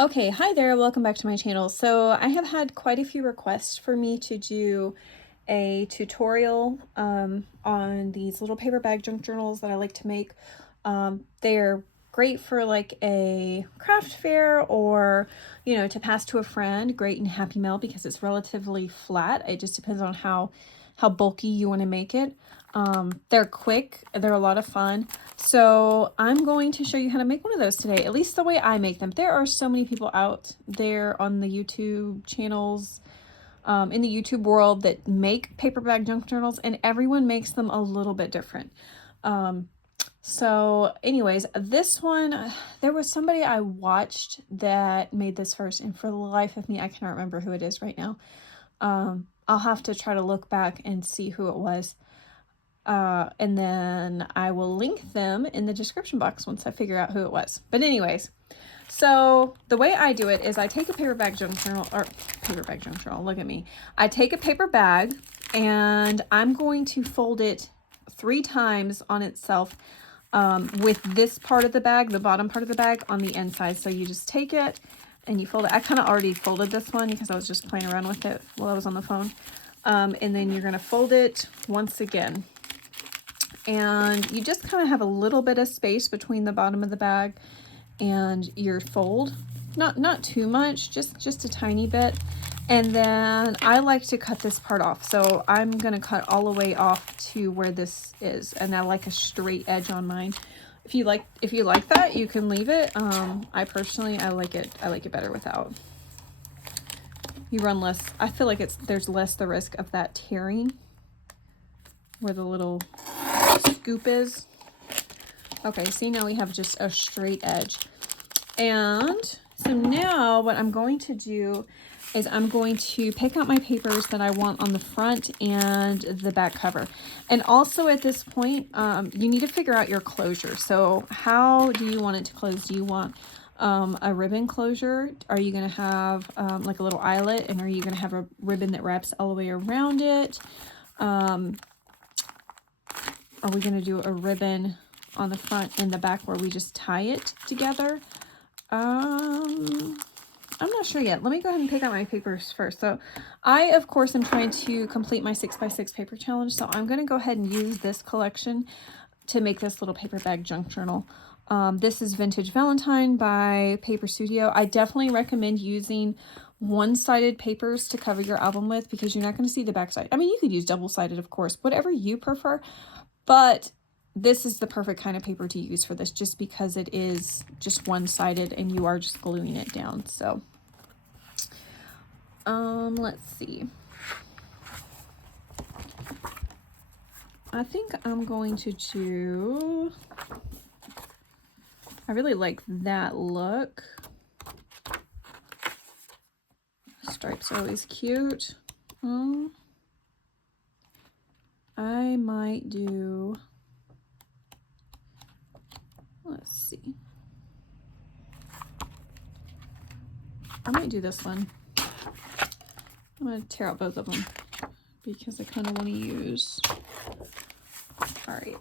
Okay, hi there, welcome back to my channel. So I have had quite a few requests for me to do a tutorial on these little paper bag junk journals that I like to make. They're great for like a craft fair or, to pass to a friend. Great in Happy Mail because it's relatively flat. It just depends on how bulky you want to make it. They're quick, they're a lot of fun. So I'm going to show you how to make one of those today, at least the way I make them. There are so many people out there on the YouTube channels, in the YouTube world that make paper bag junk journals, and everyone makes them a little bit different. So anyways, this one, there was somebody I watched that made this first, and for the life of me, I cannot remember who it is right now. I'll have to try to look back and see who it was. And then I will link them in the description box once I figure out who it was. But anyways, so the way I do it is I take a paper bag junk journal, look at me. I take a paper bag and I'm going to fold it 3 times on itself, with this part of the bag, the bottom part of the bag, on the inside. So you just take it and you fold it. I kind of already folded this one because I was just playing around with it while I was on the phone. And then you're going to fold it once again. And you just kind of have a little bit of space between the bottom of the bag and your fold. Not too much, just a tiny bit. And then I like to cut this part off. So I'm going to cut all the way off to where this is. And I like a straight edge on mine. If you like that, you can leave it. I personally, I like it better without. You run less, I feel like there's less the risk of that tearing where the little scoop is. Okay, see, now we have just a straight edge. And so now what I'm going to do is I'm going to pick out my papers that I want on the front and the back cover. And also at this point, you need to figure out your closure. So how do you want it to close? Do you want a ribbon closure? Are you going to have like a little eyelet? And are you going to have a ribbon that wraps all the way around it? Are we going to do a ribbon on the front and the back where we just tie it together? I'm not sure yet. Let me go ahead and pick out my papers first. So I, of course, am trying to complete my 6x6 paper challenge. So I'm going to go ahead and use this collection to make this little paper bag junk journal. This is Vintage Valentine by Paper Studio. I definitely recommend using one-sided papers to cover your album with because you're not going to see the backside. I mean, you could use double-sided, of course, whatever you prefer, but this is the perfect kind of paper to use for this just because it is just one-sided and you are just gluing it down. So let's see. I think I'm going to do, I really like that look. Stripes are always cute. I might do, let's see. I might do this one. I'm going to tear out both of them because I kind of want to use, all right.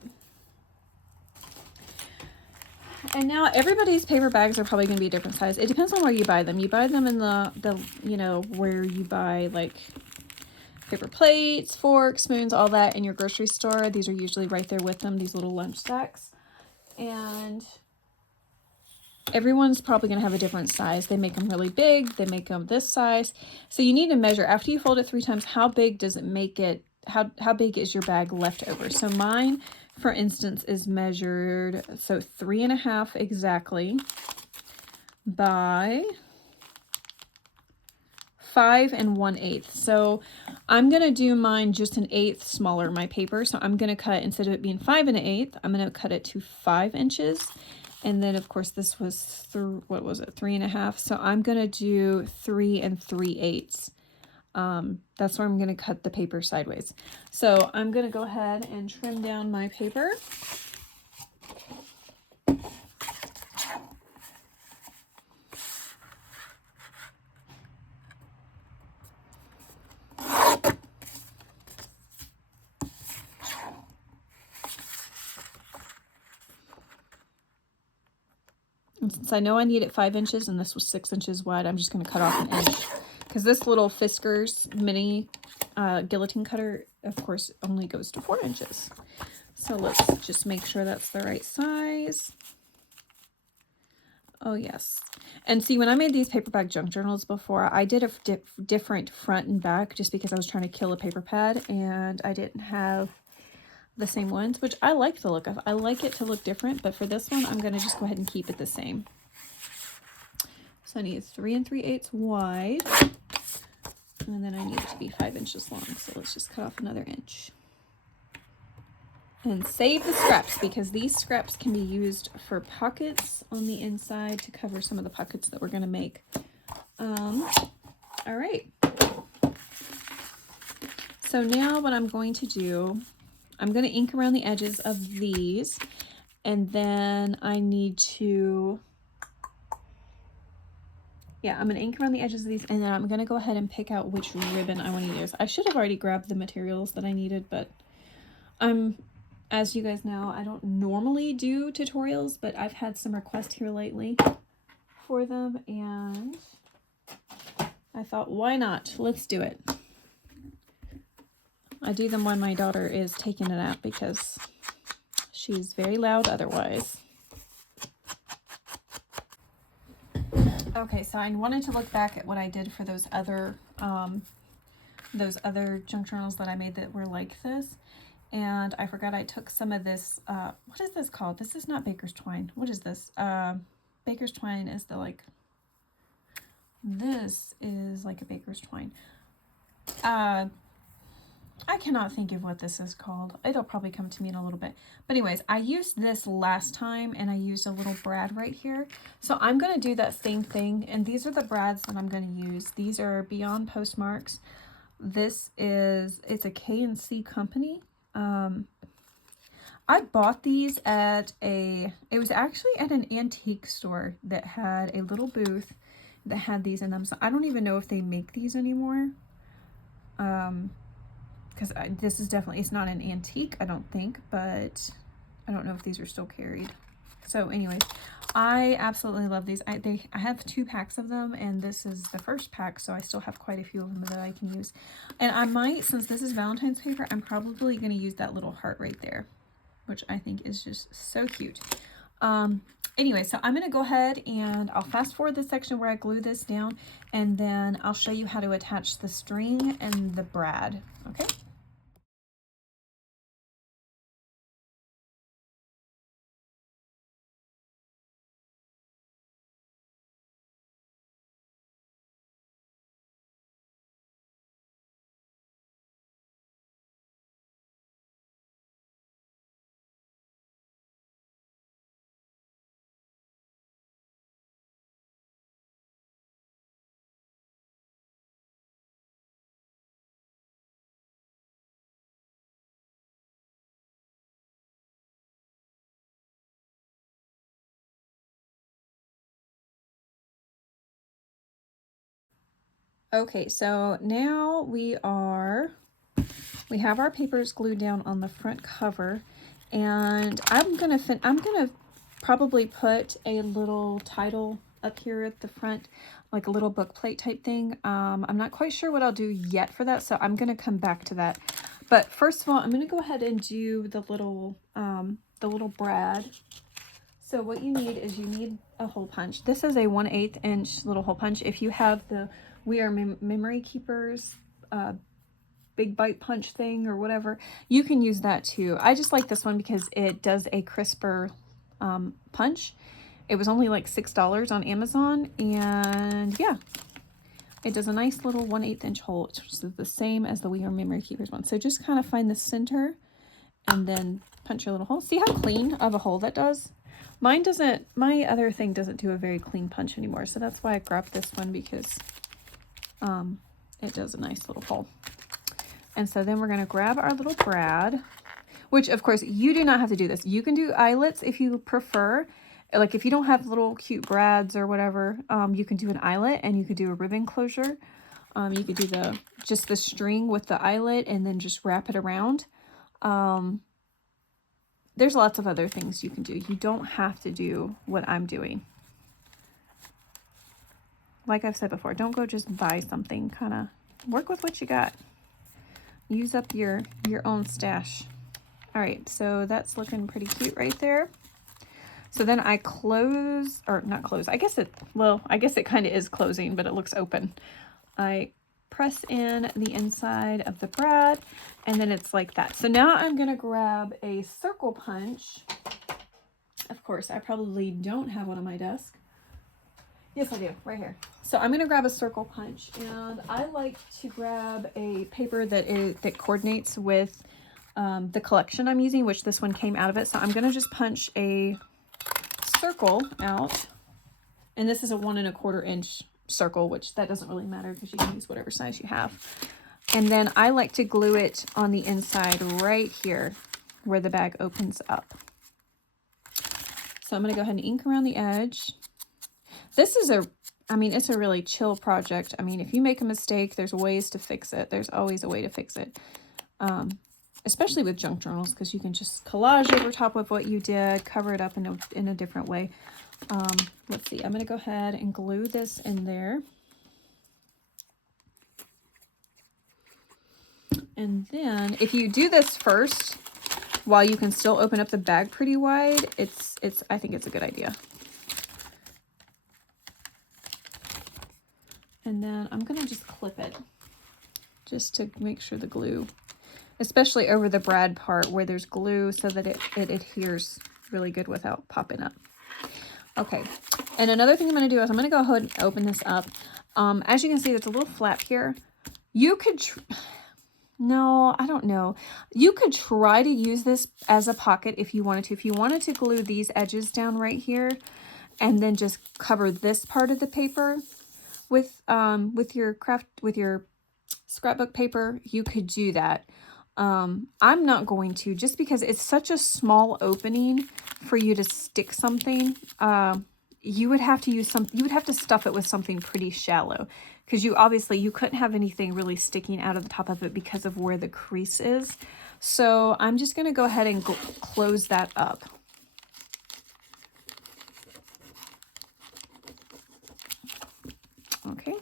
And now everybody's paper bags are probably going to be a different size. It depends on where you buy them. You buy them in the where you buy like paper plates, forks, spoons, all that in your grocery store. These are usually right there with them, these little lunch sacks. And everyone's probably going to have a different size. They make them really big. They make them this size. So you need to measure after you fold it 3 times, how big does it make it? How big is your bag left over? So mine, for instance, is measured, so 3.5 exactly by 5 1/8. So I'm going to do mine just 1/8 smaller, my paper. So I'm going to cut, instead of it being 5 1/8, I'm going to cut it to 5 inches. And then of course this was, what was it, 3.5. So I'm going to do 3 3/8. That's where I'm going to cut the paper sideways. So I'm going to go ahead and trim down my paper. And since I know I need it 5 inches and this was 6 inches wide, I'm just going to cut off an inch. Because this little Fiskars mini guillotine cutter, of course, only goes to 4 inches. So let's just make sure that's the right size. Oh, yes. And see, when I made these paperback junk journals before, I did a different front and back just because I was trying to kill a paper pad and I didn't have the same ones, which I like the look of. I like it to look different, but for this one, I'm going to just go ahead and keep it the same. So I need 3 3/8 wide, and then I need it to be 5 inches long. So let's just cut off another inch. And save the scraps, because these scraps can be used for pockets on the inside to cover some of the pockets that we're going to make. All right. So now what I'm going to do, I'm going to ink around the edges of these, and then I need to, yeah, I'm going to ink around the edges of these, and then I'm going to go ahead and pick out which ribbon I want to use. I should have already grabbed the materials that I needed, but as you guys know, I don't normally do tutorials, but I've had some requests here lately for them, and I thought, why not? Let's do it. I do them when my daughter is taking a nap because she's very loud otherwise. Okay, so I wanted to look back at what I did for those other junk journals that I made that were like this. And I forgot I took some of this, what is this called? This is not Baker's Twine. What is this? Baker's Twine is the, like, this is like a Baker's Twine. I cannot think of what this is called. It'll probably come to me in a little bit. But anyways, I used this last time and I used a little brad right here. So I'm going to do that same thing. And these are the brads that I'm going to use. These are Beyond Postmarks. This is, it's a K&C company. I bought these at it was actually at an antique store that had a little booth that had these in them. So I don't even know if they make these anymore. Because this is definitely, it's not an antique, I don't think, but I don't know if these are still carried. So anyways, I absolutely love these. I have 2 packs of them, and this is the first pack, so I still have quite a few of them that I can use. And I might, since this is Valentine's paper, I'm probably going to use that little heart right there, which I think is just so cute. Anyway, so I'm going to go ahead and I'll fast forward the section where I glue this down, and then I'll show you how to attach the string and the brad, okay? Okay, so now we have our papers glued down on the front cover, and I'm gonna probably put a little title up here at the front, like a little book plate type thing. I'm not quite sure what I'll do yet for that, so I'm gonna come back to that. But first of all, I'm gonna go ahead and do the little brad. So what you need is you need a hole punch. This is a 1/8 inch little hole punch. If you have the We Are Memory Keepers big bite punch thing or whatever, you can use that too. I just like this one because it does a crisper punch. It was only like $6 on Amazon, and yeah, it does a nice little 1/8 inch hole, which is the same as the We Are Memory Keepers one. So just kind of find the center and then punch your little hole. See how clean of a hole that does? Mine doesn't, my other thing doesn't do a very clean punch anymore, so that's why I grabbed this one, because it does a nice little hole. And so then we're going to grab our little brad, which of course you do not have to do this. You can do eyelets if you prefer. Like if you don't have little cute brads or whatever, you can do an eyelet, and you could do a ribbon closure. You could do just the string with the eyelet and then just wrap it around. There's lots of other things you can do. You don't have to do what I'm doing. like I've said before, don't go just buy something. Kind of work with what you got. Use up your own stash. All right, so that's looking pretty cute right there. So then I close, or not close, I guess it kind of is closing, but it looks open. I press in the inside of the brad, and then it's like that. So now I'm gonna grab a circle punch. Of course, I probably don't have one on my desk. Yes, I do, right here. So I'm gonna grab a circle punch, and I like to grab a paper that coordinates with the collection I'm using, which this one came out of it. So I'm gonna just punch a circle out, and this is a 1 1/4 inch circle, which that doesn't really matter because you can use whatever size you have. And then I like to glue it on the inside right here where the bag opens up. So I'm going to go ahead and ink around the edge. This is it's a really chill project. I mean, if you make a mistake, there's ways to fix it. There's always a way to fix it. Especially with junk journals, because you can just collage over top of what you did, cover it up in a different way. Let's see, I'm going to go ahead and glue this in there. And then if you do this first, while you can still open up the bag pretty wide, I think it's a good idea. And then I'm going to just clip it just to make sure the glue, especially over the brad part where there's glue, so that it adheres really good without popping up. Okay, and another thing I'm going to do is I'm going to go ahead and open this up. As you can see, there's a little flap here. You could, no, I don't know. You could try to use this as a pocket if you wanted to. If you wanted to glue these edges down right here and then just cover this part of the paper with your scrapbook paper, you could do that. I'm not going to, just because it's such a small opening for you to stick something. You would have to stuff it with something pretty shallow, because you couldn't have anything really sticking out of the top of it because of where the crease is. So I'm just going to go ahead and close that up. Okay.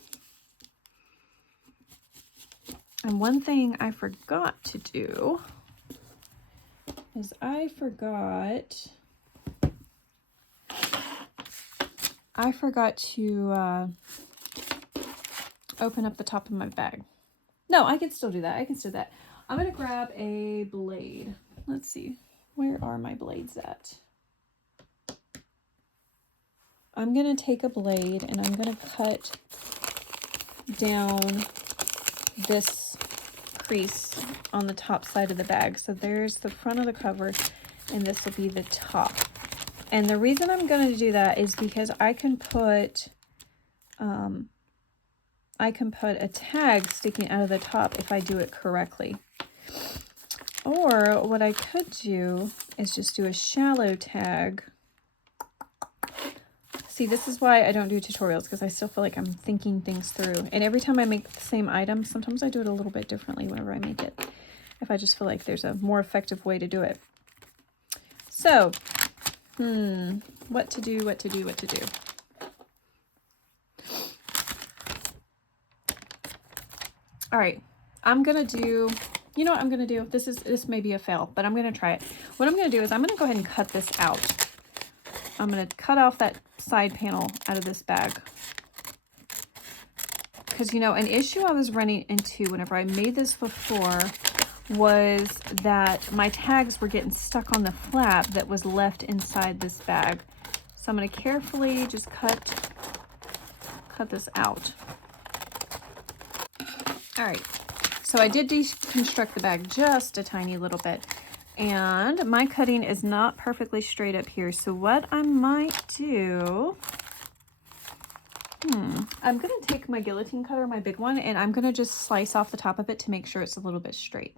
And one thing I forgot to do is I forgot to open up the top of my bag. No, I can still do that. I'm going to grab a blade. Let's see. Where are my blades at? I'm going to take a blade and I'm going to cut down this crease on the top side of the bag. So there's the front of the cover, and this will be the top. And the reason I'm going to do that is because I can put a tag sticking out of the top if I do it correctly. Or what I could do is just do a shallow tag. See, this is why I don't do tutorials, because I still feel like I'm thinking things through. And every time I make the same item, sometimes I do it a little bit differently whenever I make it, if I just feel like there's a more effective way to do it. So, what to do. All right, I'm going to do, you know what I'm going to do? This may be a fail, but I'm going to try it. What I'm going to do is I'm going to go ahead and cut this out. I'm going to cut off that side panel out of this bag. Because, you know, an issue I was running into whenever I made this before was that my tags were getting stuck on the flap that was left inside this bag. So I'm going to carefully just cut this out. All right, so I did deconstruct the bag just a tiny little bit, and my cutting is not perfectly straight up here. So what I might do, I'm going to take my guillotine cutter, my big one, and I'm going to just slice off the top of it to make sure it's a little bit straight.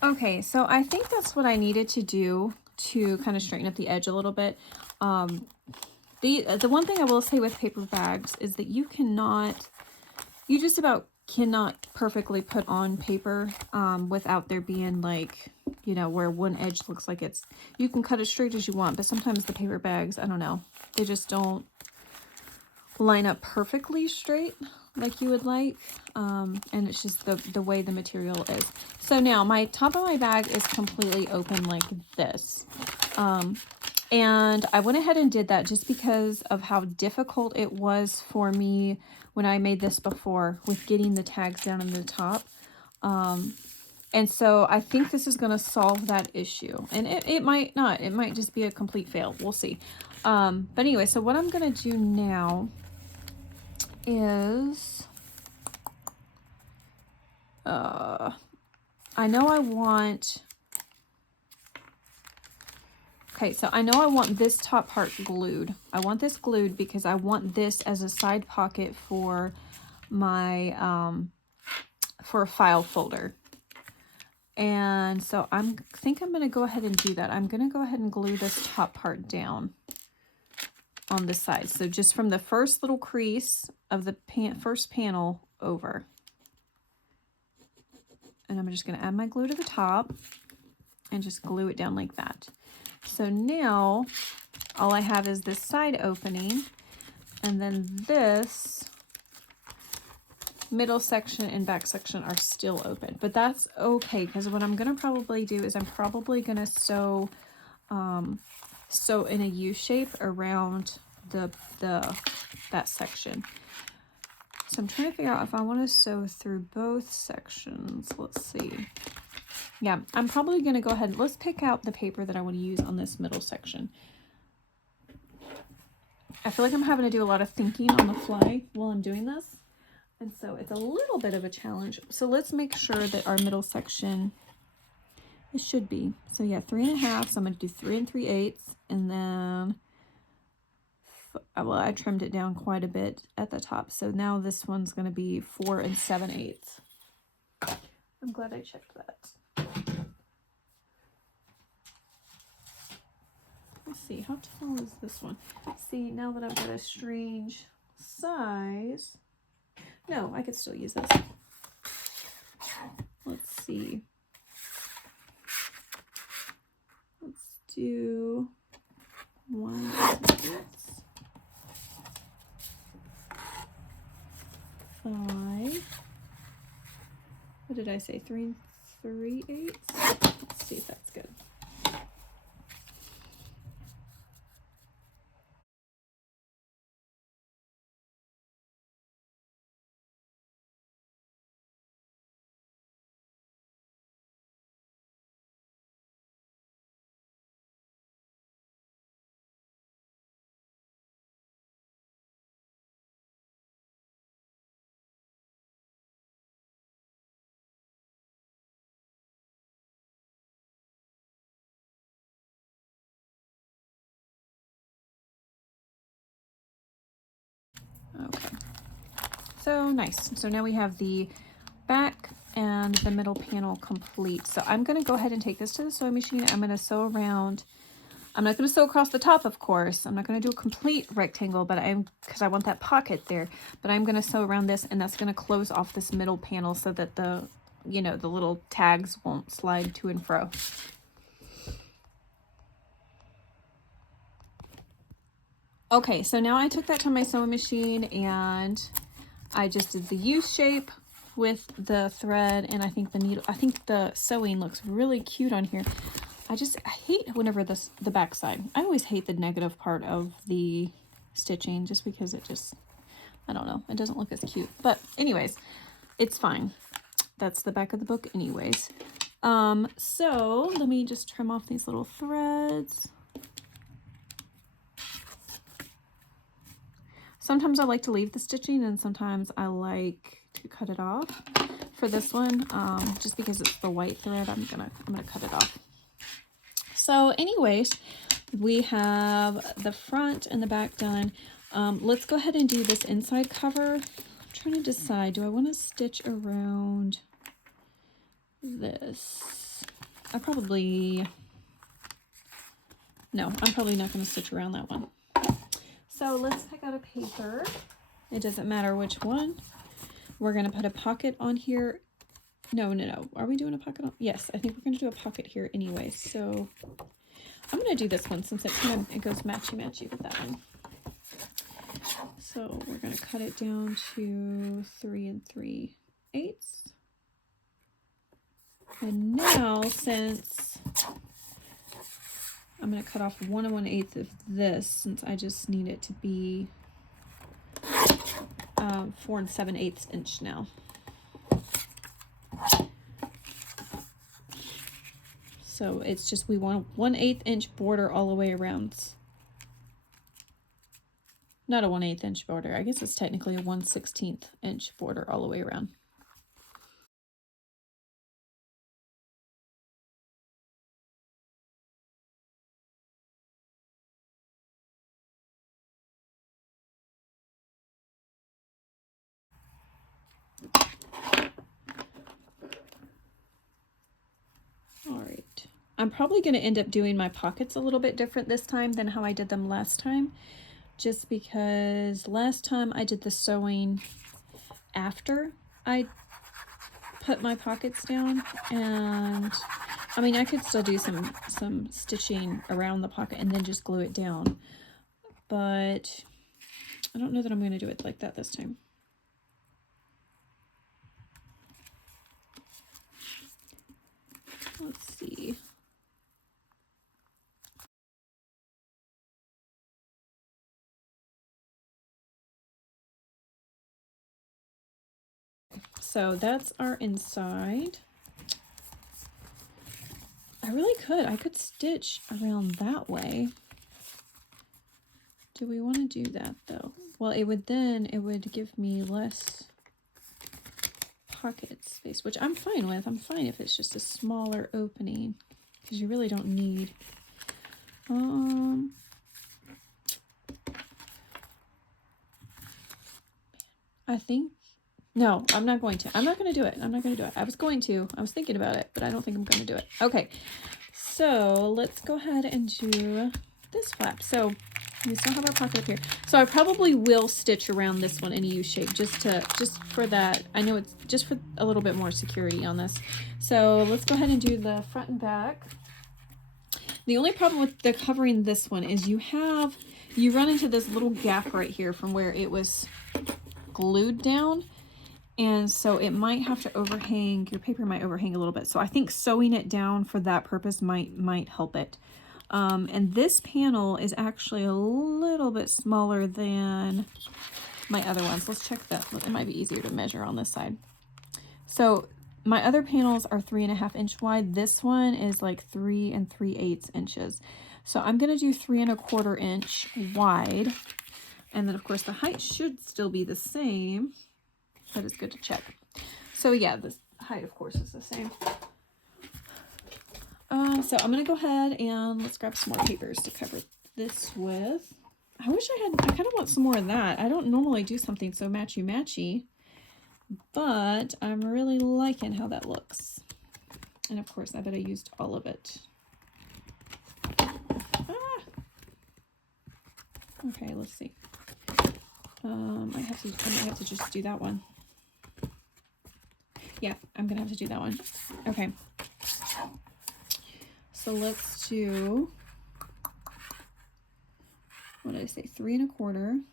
Okay, so I think that's what I needed to do to kind of straighten up the edge a little bit. The one thing I will say with paper bags is that you just about cannot perfectly put on paper without there being, like, you know, where one edge looks like you can cut as straight as you want, but sometimes the paper bags, I don't know, they just don't line up perfectly straight like you would like. And it's just the way the material is. So now my top of my bag is completely open like this. And I went ahead and did that just because of how difficult it was for me when I made this before with getting the tags down in the top. And so I think this is going to solve that issue. And it might not. It might just be a complete fail. We'll see. But anyway, so what I'm going to do now is... I know I want... Okay, so I know I want this top part glued. I want this glued because I want this as a side pocket for my, for a file folder. And so I think I'm going to go ahead and do that. I'm going to go ahead and glue this top part down on the side. So just from the first little crease of the first panel over. And I'm just going to add my glue to the top and just glue it down like that. So now all I have is this side opening, and then this middle section and back section are still open, but that's okay, because what I'm going to probably do is I'm probably going to sew in a U shape around that section. So I'm trying to figure out if I want to sew through both sections. Let's see. Yeah, I'm probably going to go ahead. Let's pick out the paper that I want to use on this middle section. I feel like I'm having to do a lot of thinking on the fly while I'm doing this. And so it's a little bit of a challenge. So let's make sure that our middle section, it should be. So yeah, 3.5. So I'm going to do 3 3/8. And then, well, I trimmed it down quite a bit at the top. So now this one's going to be 4 7/8. I'm glad I checked that. Let's see, how tall is this one? See, now that I've got a strange size, no, I could still use this. Let's see. Let's do 1 6 5. What did I say? 3 3/8. Let's see if that's good. Okay, so nice. So now we have the back and the middle panel complete. So I'm going to go ahead and take this to the sewing machine. I'm going to sew around. I'm not going to sew across the top, of course. I'm not going to do a complete rectangle, but because I want that pocket there. But I'm going to sew around this, and that's going to close off this middle panel so that the little tags won't slide to and fro. Okay, so now I took that to my sewing machine and I just did the U shape with the thread, and I think the sewing looks really cute on here. I hate whenever the back side. I always hate the negative part of the stitching just because I don't know, it doesn't look as cute. But anyways, it's fine. That's the back of the book anyways. So let me just trim off these little threads. Sometimes I like to leave the stitching, and sometimes I like to cut it off. For this one, just because it's the white thread, I'm gonna cut it off. So anyways, we have the front and the back done. Let's go ahead and do this inside cover. I'm trying to decide, do I want to stitch around this? No, I'm probably not going to stitch around that one. So let's pick out a paper. It doesn't matter which one. We're going to put a pocket on here. No. Are we doing a pocket on? Yes, I think we're going to do a pocket here anyway. So I'm going to do this one since it goes matchy-matchy with that one. So So we're going to cut it down to 3 3/8. And now, since I'm going to cut off 1 1/8 of this, since I just need it to be 4 7/8 inch now. So it's just, we want a 1/8 inch border all the way around. Not a 1/8 inch border. I guess it's technically a 1/16 inch border all the way around. All right. I'm probably going to end up doing my pockets a little bit different this time than how I did them last time, just because last time I did the sewing after I put my pockets down, and I mean, I could still do some stitching around the pocket and then just glue it down, but I don't know that I'm going to do it like that this time. Let's see. So that's our inside. I could stitch around that way. Do we want to do that though? Well, it would give me less pocket space, which I'm fine with. I'm fine if it's just a smaller opening, because you really don't need I think no, I'm not going to. I'm not going to do it. I'm not going to do it. I was thinking about it, but I don't think I'm going to do it. Okay, so let's go ahead and do this flap. So we still have our pocket up here. So I probably will stitch around this one in a U shape just for that. I know it's just for a little bit more security on this. So let's go ahead and do the front and back. The only problem with the covering this one is you run into this little gap right here from where it was glued down. And so it might have to overhang, your paper might overhang a little bit. So I think sewing it down for that purpose might help it. And this panel is actually a little bit smaller than my other ones. Let's check that. It might be easier to measure on this side. So my other panels are 3.5 inch wide. This one is like 3 3/8 inches. So I'm going to do 3 1/4 inch wide. And then of course the height should still be the same. But it's good to check. So yeah, the height of course is the same. So I'm gonna go ahead and let's grab some more papers to cover this with. I kind of want some more of that. I don't normally do something so matchy, but I'm really liking how that looks. And of course, I bet I used all of it. Okay, let's see. I might have to just do that one. Yeah, I'm gonna have to do that one. Okay. So let's do, what did I say? 3 1/4.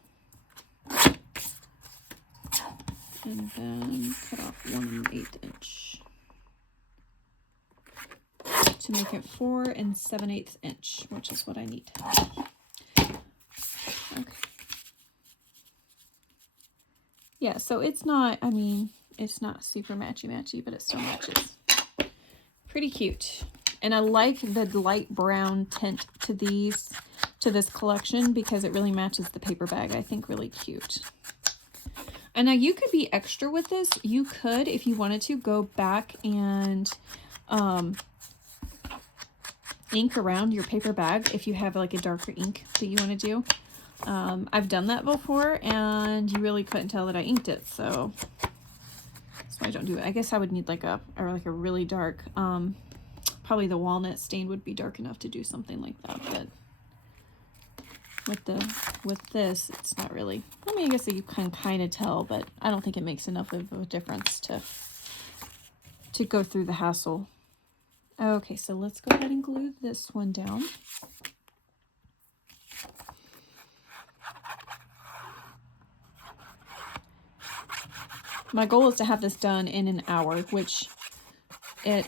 And then cut off 1 1/8 inch to make it 4 7/8 inch, which is what I need. Okay. Yeah, so it's not, I mean, it's not super matchy, but it still matches. Pretty cute. And I like the light brown tint to this collection because it really matches the paper bag. I think really cute. And now you could be extra with this. You could, if you wanted to, go back and ink around your paper bag if you have like a darker ink that you want to do. I've done that before and you really couldn't tell that I inked it, so that's why I don't do it. I guess I would need like a really dark, probably the walnut stain would be dark enough to do something like that, but with this it's not really. I mean, I guess you can kind of tell, but I don't think it makes enough of a difference to go through the hassle. Okay, so let's go ahead and glue this one down. My goal is to have this done in an hour, which it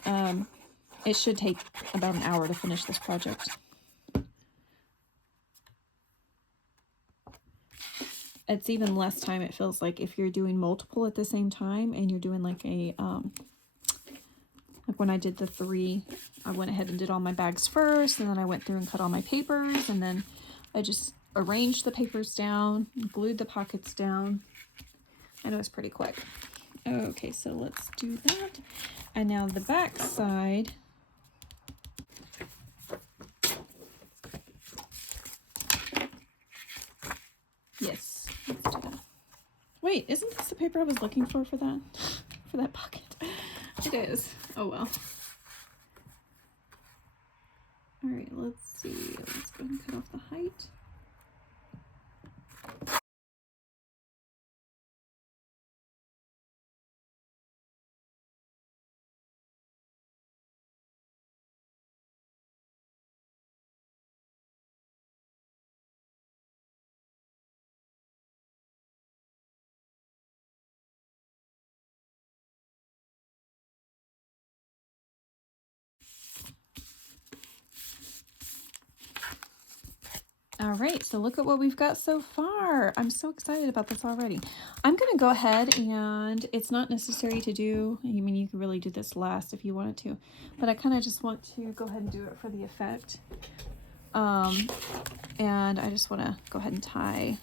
should take about an hour to finish this project. It's even less time, it feels like, if you're doing multiple at the same time and you're doing like a, like when I did the 3, I went ahead and did all my bags first, and then I went through and cut all my papers, and then I just arranged the papers down, glued the pockets down, and it was pretty quick. Okay, so let's do that. And now the back side. Yes, let's do that. Wait, isn't this the paper I was looking for that? For that pocket? It is. Oh well. Alright, let's see. Let's go ahead and cut off the height. All right, so look at what we've got so far. I'm so excited about this already. I'm going to go ahead, and it's not necessary to do, I mean, you could really do this last if you wanted to, but I kind of just want to go ahead and do it for the effect. And I just want to go ahead and tie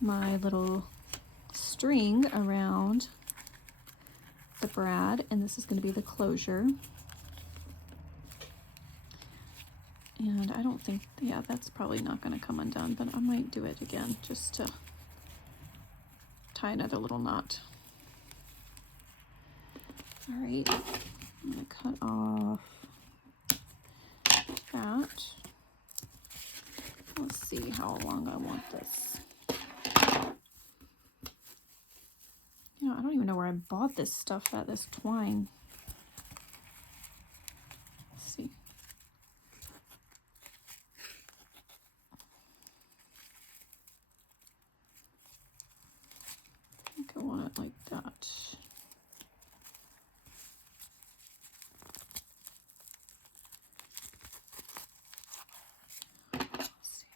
my little string around the brad, and this is going to be the closure. And I don't think, yeah, that's probably not going to come undone, but I might do it again just to tie another little knot. All right, I'm going to cut off that. Let's see how long I want this. You know, I don't even know where I bought this stuff at, this twine. Let's see. I think I want it like that. Let's see.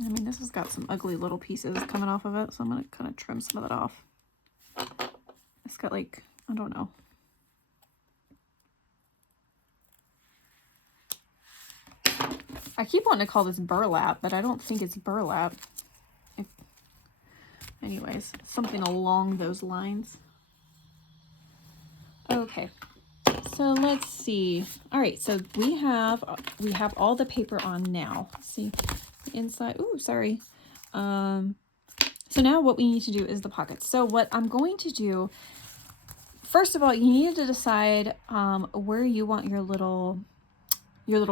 I mean, this has got some ugly little pieces coming off of it, so I'm going to kind of trim some of that off. It's got like, I don't know. I keep wanting to call this burlap, but I don't think it's burlap. Anyways, something along those lines. Okay, so let's see. All right, so we have all the paper on now. Let's see the inside. Ooh, sorry. So now what we need to do is the pockets. So what I'm going to do, first of all, you need to decide where you want your little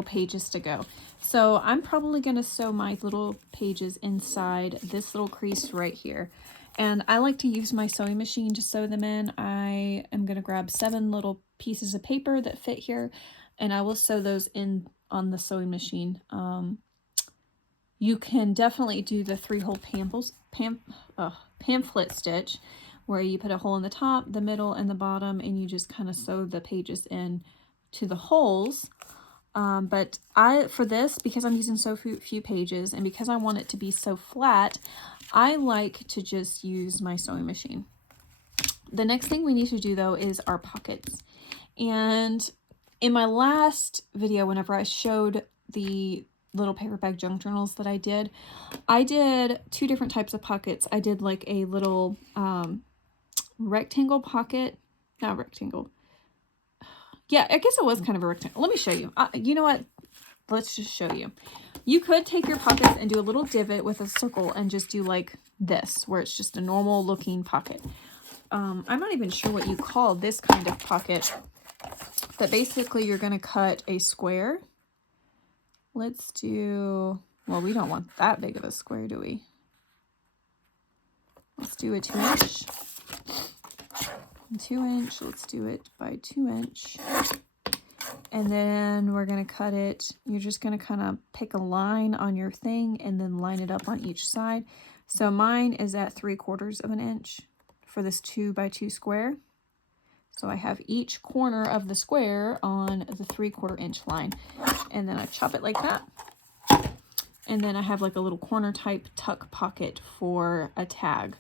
pages to go. So I'm probably going to sew my little pages inside this little crease right here. And I like to use my sewing machine to sew them in. I am going to grab 7 little pieces of paper that fit here, and I will sew those in on the sewing machine. You can definitely do the 3-hole pamphlet stitch, where you put a hole in the top, the middle, and the bottom, and you just kind of sew the pages in to the holes. But for this, because I'm using so few pages, and because I want it to be so flat, I like to just use my sewing machine. The next thing we need to do, though, is our pockets. And in my last video, whenever I showed the little paper bag junk journals that I did 2 different types of pockets. I did like a little rectangle pocket, not rectangle. Yeah, I guess it was kind of a rectangle. Let me show you. You know what? Let's just show you. You could take your pockets and do a little divot with a circle and just do like this, where it's just a normal looking pocket. I'm not even sure what you call this kind of pocket, but basically you're going to cut a square. Let's do, well, we don't want that big of a square, do we? Let's do a 2-inch. 2-inch, let's do it by 2-inch. And then we're going to cut it. You're just going to kind of pick a line on your thing and then line it up on each side. So mine is at 3/4 of an inch for this 2x2 square. So I have each corner of the square on the 3/4 inch line. And then I chop it like that. And then I have like a little corner type tuck pocket for a tag.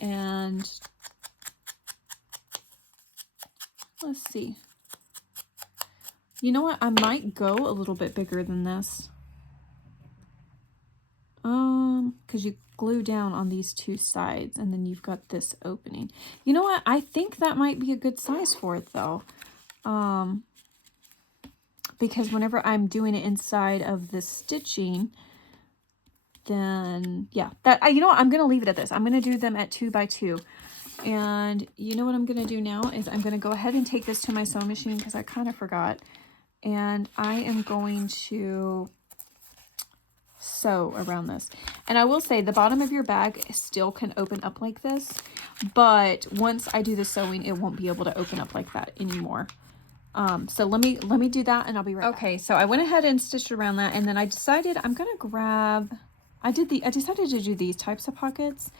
And let's see. You know what? I might go a little bit bigger than this. Because you glue down on these two sides and then you've got this opening. You know what? I think that might be a good size for it though. Because whenever I'm doing it inside of the stitching, then yeah, you know what? I'm going to leave it at this. I'm going to do them at 2x2. And you know what I'm going to do now is I'm going to go ahead and take this to my sewing machine because I kind of forgot. And I am going to sew around this. And I will say the bottom of your bag still can open up like this, but once I do the sewing, it won't be able to open up like that anymore. So let me do that and I'll be right back. Okay, so I went ahead and stitched around that, and then I decided I'm gonna grab, I decided to do these types of pockets.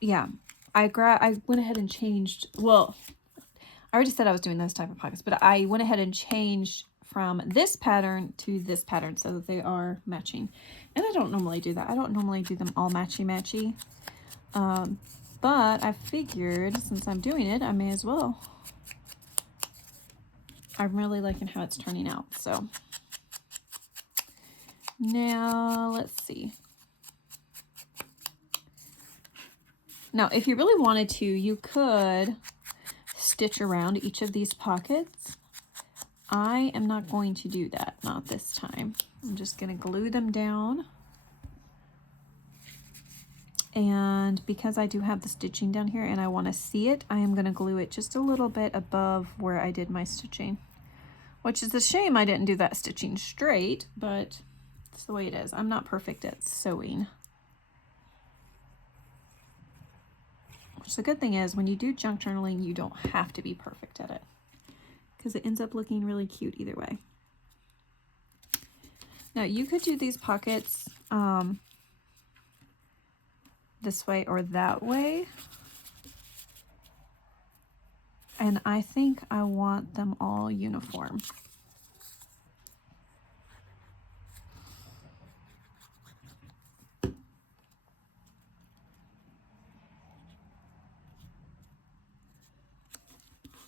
Yeah, I went ahead and changed, well, I already said I was doing those type of pockets, but I went ahead and changed from this pattern to this pattern so that they are matching. And I don't normally do that. I don't normally do them all matchy-matchy. But I figured since I'm doing it, I may as well. I'm really liking how it's turning out. So now let's see. Now, if you really wanted to, you could stitch around each of these pockets. I am not going to do that, not this time. I'm just going to glue them down. And because I do have the stitching down here and I want to see it, I am going to glue it just a little bit above where I did my stitching. Which is a shame I didn't do that stitching straight, but it's the way it is. I'm not perfect at sewing. Which the good thing is, when you do junk journaling, you don't have to be perfect at it, because it ends up looking really cute either way. Now you could do these pockets this way or that way. And I think I want them all uniform.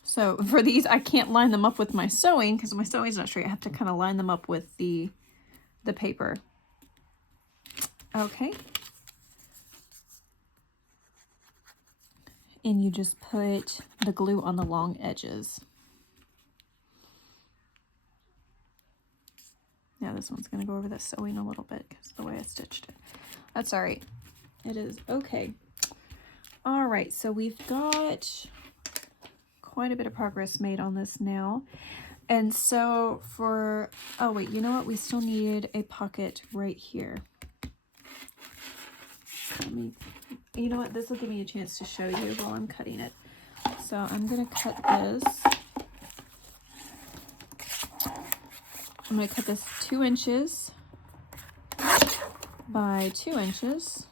So for these, I can't line them up with my sewing because my sewing's not straight. I have to kind of line them up with the paper. Okay. And you just put the glue on the long edges. Now this one's going to go over the sewing a little bit because of the way I stitched it. That's all right. It is okay. All right, so we've got quite a bit of progress made on this now. And so for, oh wait, you know what? We still need a pocket right here. You know what? This will give me a chance to show you while I'm cutting it. So I'm going to cut this. I'm going to cut this 2 inches by 2 inches.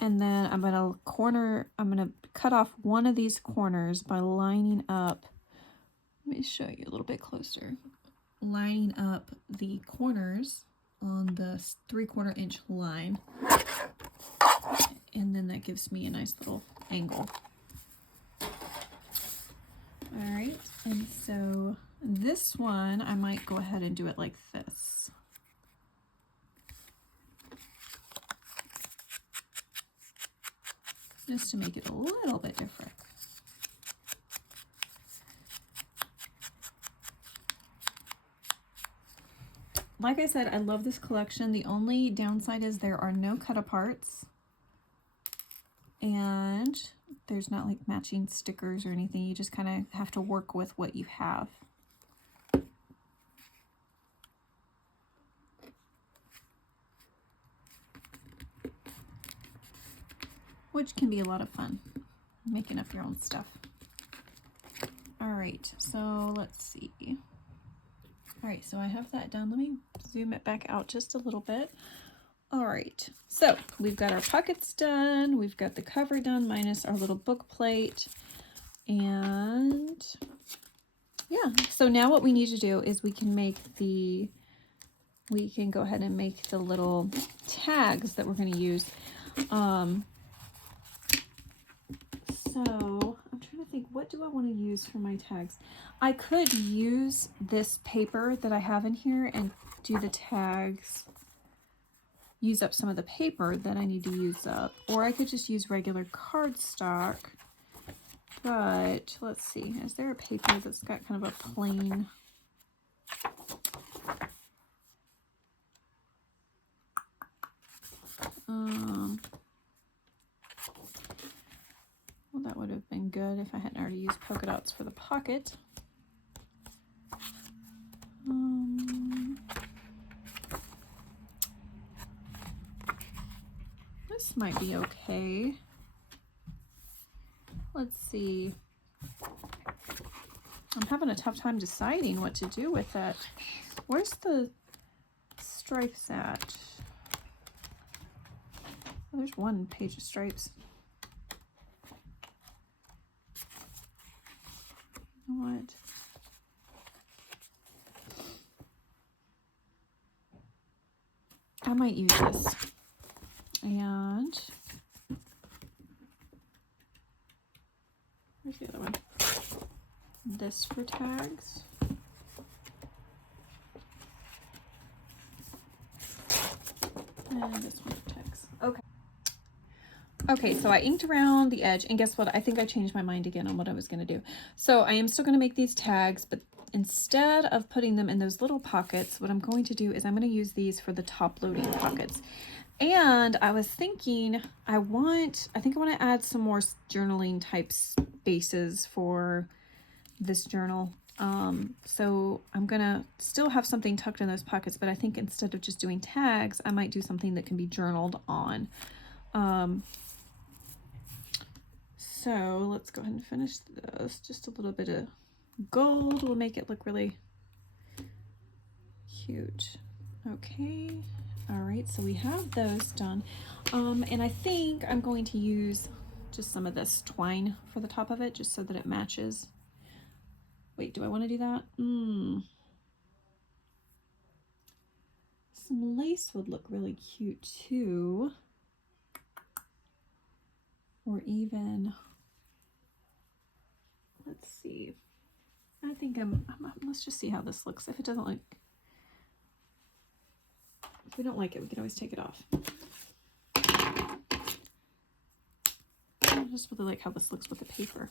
And then I'm going to cut off one of these corners by lining up. Let me show you a little bit closer. Lining up the corners on the 3/4 inch line. And then that gives me a nice little angle. All right, and so this one, I might go ahead and do it like this. Just to make it a little bit different. Like I said, I love this collection. The only downside is there are no cut-aparts. And there's not like matching stickers or anything. You just kind of have to work with what you have. Which can be a lot of fun, making up your own stuff. All right, so let's see. All right, so I have that done. Let me zoom it back out just a little bit. All right, so we've got our pockets done. We've got the cover done minus our little book plate. And yeah, so now what we need to do is we can go ahead and make the little tags that we're going to use. So I'm trying to think, what do I want to use for my tags? I could use this paper that I have in here and do the tags, use up some of the paper that I need to use up, or I could just use regular cardstock. But let's see, is there a paper that's got kind of a plain, well, that would have been good if I hadn't already used polka dots for the pocket. This might be okay. Let's see. I'm having a tough time deciding what to do with that. Where's the stripes at? Oh, there's one page of stripes. You know what? I might use this. And where's the other one? This for tags. And this one for tags. Okay. Okay, so I inked around the edge, and guess what? I think I changed my mind again on what I was going to do. So I am still going to make these tags, but instead of putting them in those little pockets, what I'm going to do is I'm going to use these for the top loading pockets. And I was thinking, I think I want to add some more journaling type spaces for this journal. So I'm gonna still have something tucked in those pockets, but I think instead of just doing tags, I might do something that can be journaled on. So let's go ahead and finish this. Just a little bit of gold will make it look really cute. Okay. All right, so we have those done. And I think I'm going to use just some of this twine for the top of it, just so that it matches. Wait, do I want to do that? Some lace would look really cute too. Or even, let's see. I think let's just see how this looks. If it doesn't look, if we don't like it, we can always take it off. I just really like how this looks with the paper.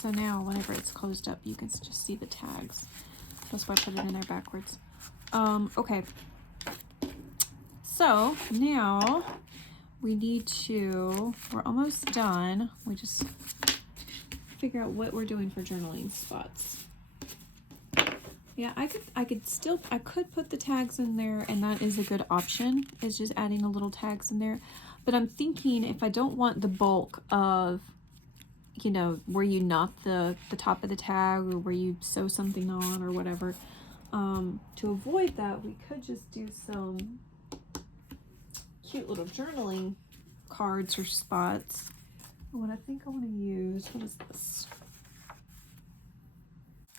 So now whenever it's closed up, you can just see the tags. That's why I put it in there backwards. Okay. So now we're almost done. We just figure out what we're doing for journaling spots. Yeah, I could put the tags in there, and that is a good option, is just adding the little tags in there. But I'm thinking, if I don't want the bulk of, where you knot the top of the tag, or where you sew something on or whatever, To avoid that, we could just do some cute little journaling cards or spots. What I think I want to use, what is this?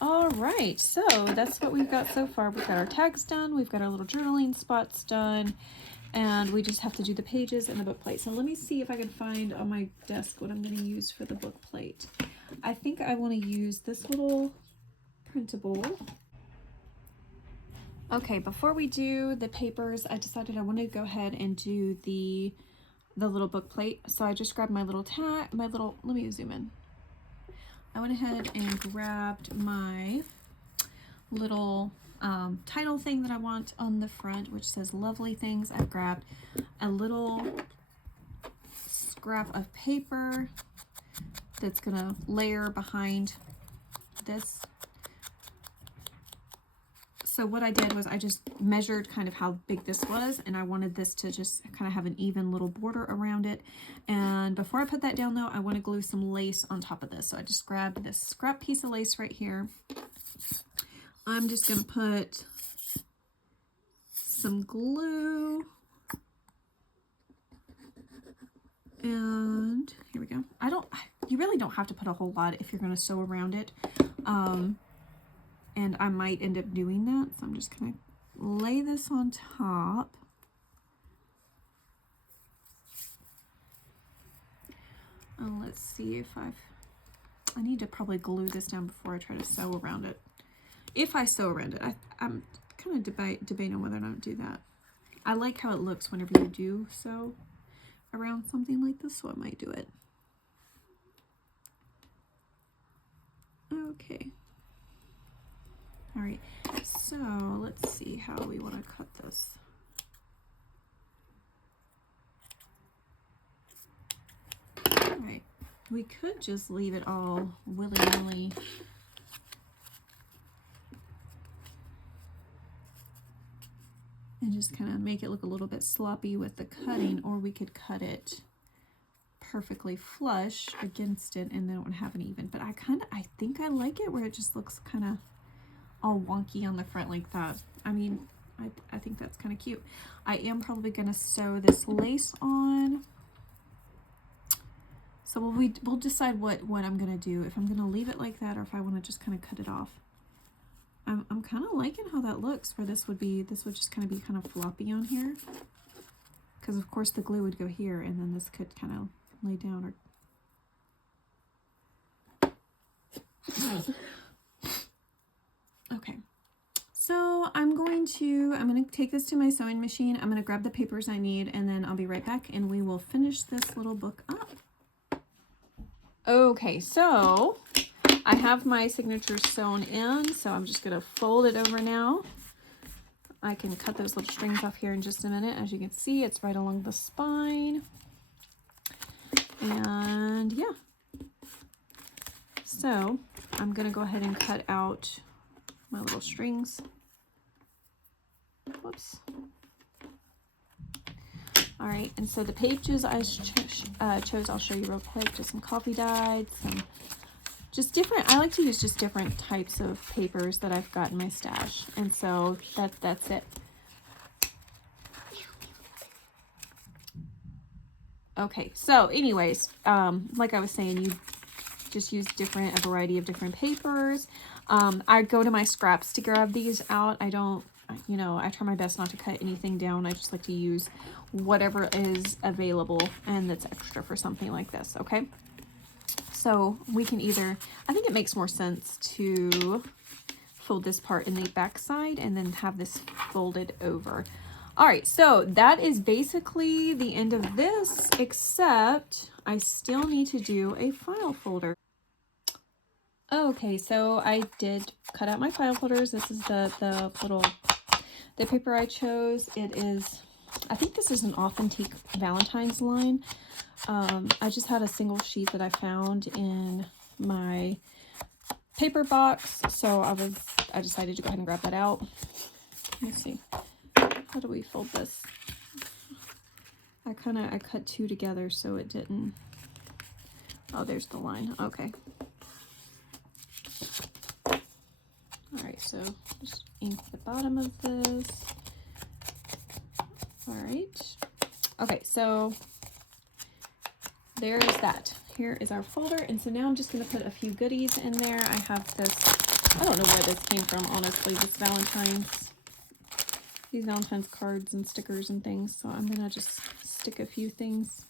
All right, so that's what we've got so far. We've got our tags done, we've got our little journaling spots done, and we just have to do the pages and the book plate. So let me see if I can find on my desk what I'm going to use for the book plate. I think I want to use this little printable. Okay, before we do the papers, I decided I wanted to go ahead and do the little book plate. So I just grabbed my little tag, let me zoom in. I went ahead and grabbed my little title thing that I want on the front, which says Lovely Things. I grabbed a little scrap of paper that's gonna layer behind this. So what I did was I just measured kind of how big this was, and I wanted this to just kind of have an even little border around it. And before I put that down though, I want to glue some lace on top of this. So I just grabbed this scrap piece of lace right here. I'm just going to put some glue, and here we go. You really don't have to put a whole lot if you're going to sew around it. And I might end up doing that. So I'm just going to lay this on top. And let's see if I need to probably glue this down before I try to sew around it. If I sew around it, I'm kind of debating on whether or not to do that. I like how it looks whenever you do sew around something like this, so I might do it. Okay. All right, so let's see how we want to cut this. All right, we could just leave it all willy-nilly. And just kind of make it look a little bit sloppy with the cutting, or we could cut it perfectly flush against it and then it would have an even. But I think I like it where it just looks kind of all wonky on the front like that. I mean, I think that's kind of cute. I am probably going to sew this lace on. So we'll decide what I'm going to do, if I'm going to leave it like that or if I want to just kind of cut it off. I'm kind of liking how that looks, where this would just kind of be kind of floppy on here. Because of course the glue would go here and then this could kind of lay down or... Okay, so I'm going to take this to my sewing machine. I'm going to grab the papers I need, and then I'll be right back and we will finish this little book up. Okay, so I have my signature sewn in, so I'm just going to fold it over now. I can cut those little strings off here in just a minute. As you can see, it's right along the spine. And yeah, so I'm going to go ahead and cut out my little strings. Whoops. All right, and so the pages I chose, I'll show you real quick. Just some coffee dyed, some just different. I like to use just different types of papers that I've got in my stash, and so that's it. Okay, so anyways, like I was saying, you just use a variety of different papers. I go to my scraps to grab these out. I don't, I try my best not to cut anything down. I just like to use whatever is available and that's extra for something like this, okay? So we can I think it makes more sense to fold this part in the back side and then have this folded over. All right, so that is basically the end of this, except I still need to do a file folder. Okay, so I did cut out my file folders. This is the paper I chose. It is, I think this is an Authentique Valentine's line. I just had a single sheet that I found in my paper box, so I decided to go ahead and grab that out. Let's see, how do we fold this? I cut two together so it didn't, oh, there's the line, okay. All right, so just ink the bottom of this. All right. Okay, so there's that. Here is our folder, and so now I'm just going to put a few goodies in there. I have this, I don't know where this came from, honestly, these Valentine's cards and stickers and things, so I'm going to just stick a few things.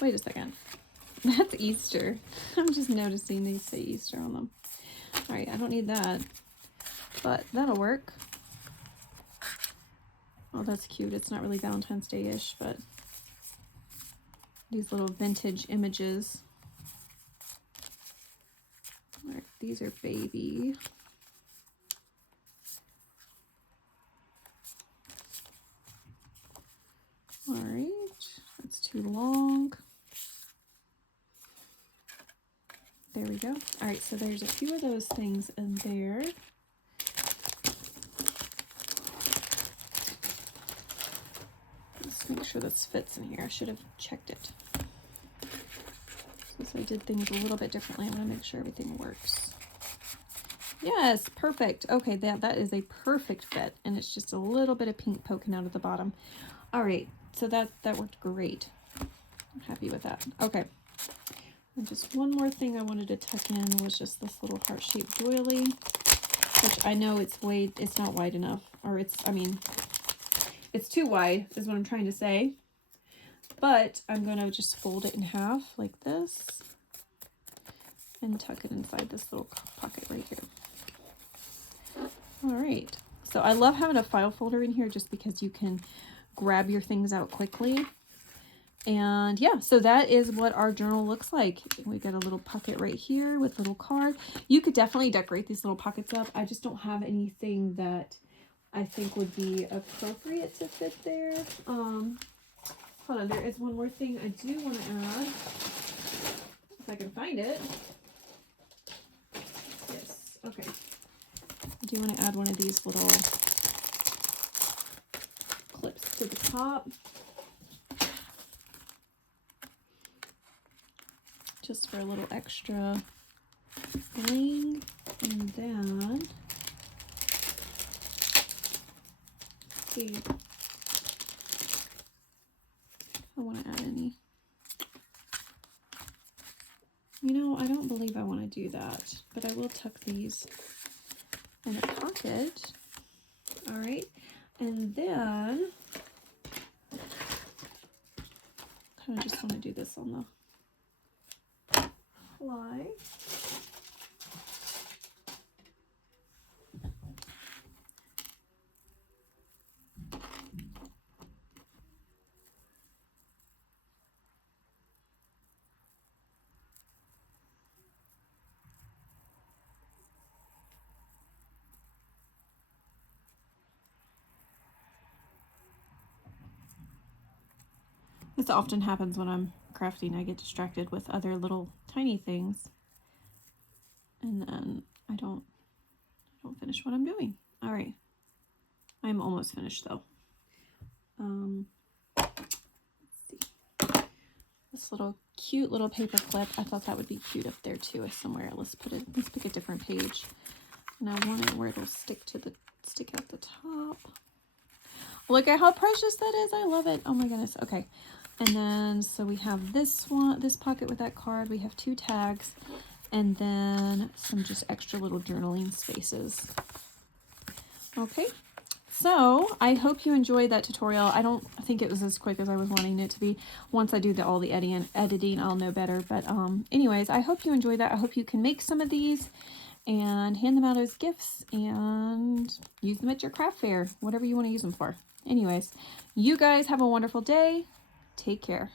Wait a second. That's Easter. I'm just noticing they say Easter on them. All right, I don't need that, but that'll work. Oh, that's cute. It's not really Valentine's Day-ish, but these little vintage images. All right, these are baby. All right, that's too long. There we go. All right, so there's a few of those things in there. Let's make sure this fits in here. I should have checked it. Since I did things a little bit differently, I want to make sure everything works. Yes, perfect. Okay, that is a perfect fit, and it's just a little bit of pink poking out at the bottom. All right, so that worked great. I'm happy with that. Okay. And just one more thing I wanted to tuck in was just this little heart-shaped doily, which I know it's not wide enough, or it's too wide is what I'm trying to say, but I'm going to just fold it in half like this and tuck it inside this little pocket right here. All right, so I love having a file folder in here just because you can grab your things out quickly. And yeah, so that is what our journal looks like. We got a little pocket right here with a little card. You could definitely decorate these little pockets up. I just don't have anything that I think would be appropriate to fit there. Hold on, there is one more thing I do want to add, if I can find it. Yes, okay. I do want to add one of these little clips to the top. Just for a little extra bling. And then, let's see if I want to add any. You know, I don't believe I want to do that, but I will tuck these in a pocket. All right, and then kind of just want to do this on the fly. This often happens when I'm crafting. I get distracted with other little tiny things, and then I don't finish what I'm doing. All right, I'm almost finished though. Let's see. This little cute little paper clip. I thought that would be cute up there too somewhere. Let's pick a different page. And I want it where it'll stick out the top. Look at how precious that is. I love it. Oh my goodness. Okay. And then, so we have this pocket with that card. We have 2 tags, and then some just extra little journaling spaces. Okay. So I hope you enjoyed that tutorial. I don't think it was as quick as I was wanting it to be. Once I do all the editing, I'll know better. But anyways, I hope you enjoyed that. I hope you can make some of these and hand them out as gifts and use them at your craft fair, whatever you want to use them for. Anyways, you guys have a wonderful day. Take care.